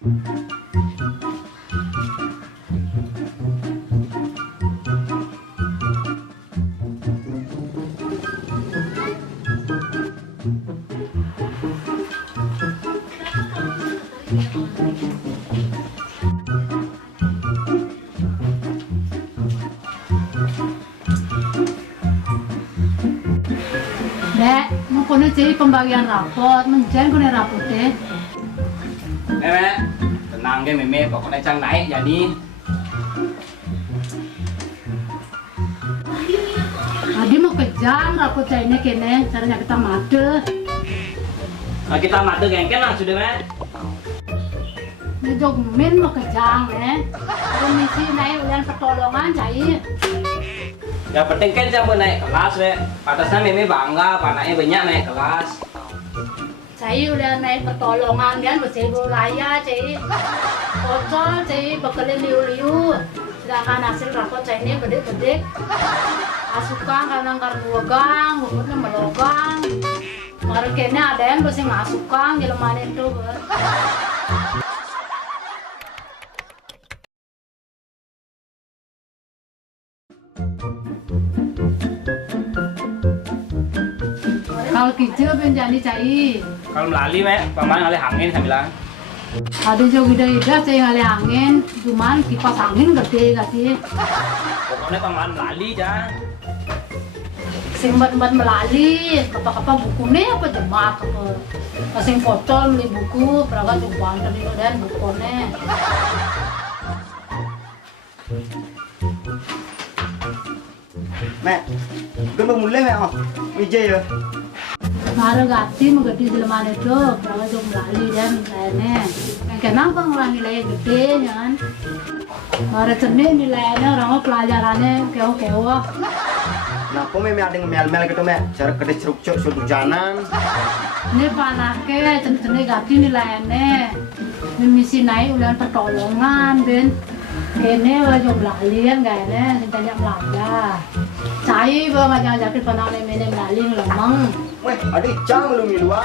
Dek, mau kono jadi pembagian rapot, menjen kono rapot deh. Mek, tenang ge meme, pokoknya cang naik jadi. Tadi mau kejang rapot ini kene, caranya kita made. Nah, kita mati gengken langsung deh mek. Ini jogmin mau kejang Komisi naik ulian pertolongan cai. Yang penting kan jangan naik kelas mek. Pantasnya meme bangga, panaknya banyak naik kelas. Cai ulian naik pertolongan kan bersebut raya cai. Kocol cai bekelin liu-liu. Sedangkan hasil rapot cai ini gede-gede. Asukan kadang karena wegang, bukutnya melogang. Kemarin kayaknya ada yang bersih ngasukan di lemari itu. Kalau kecil penjani cai. Kalau melali mek, paman ngalih angin saya bilang. Ada juga ida cai ngalih angin, cuman kipas angin gede gak sih? Pokoknya paman melali jangan. Sing buat melali, apa bukunya apa jemak apa. Sing pocol beli buku, berapa coba tadi dan bukunya. Mek, gue mau mulai mek oh, meja ya. Mara gati mau gede di lemari itu, berapa coba melali dan lainnya. Kenapa ngelang nilai gede kan? Mara seni nilainya orang pelajarannya kewa-kewa. Nah, kok meme ada ngemel-mel gitu mek, cara kerja ceruk-ceruk sudah janan. Ini panake, cene gati nilainya. Misi naik ulian pertolongan, Ben. Kene wajah belalian kayaknya, cintanya belajar. Cai bawa ngajak-ngajakin panang mene melali lemeng. Weh, adik cang belum di luar.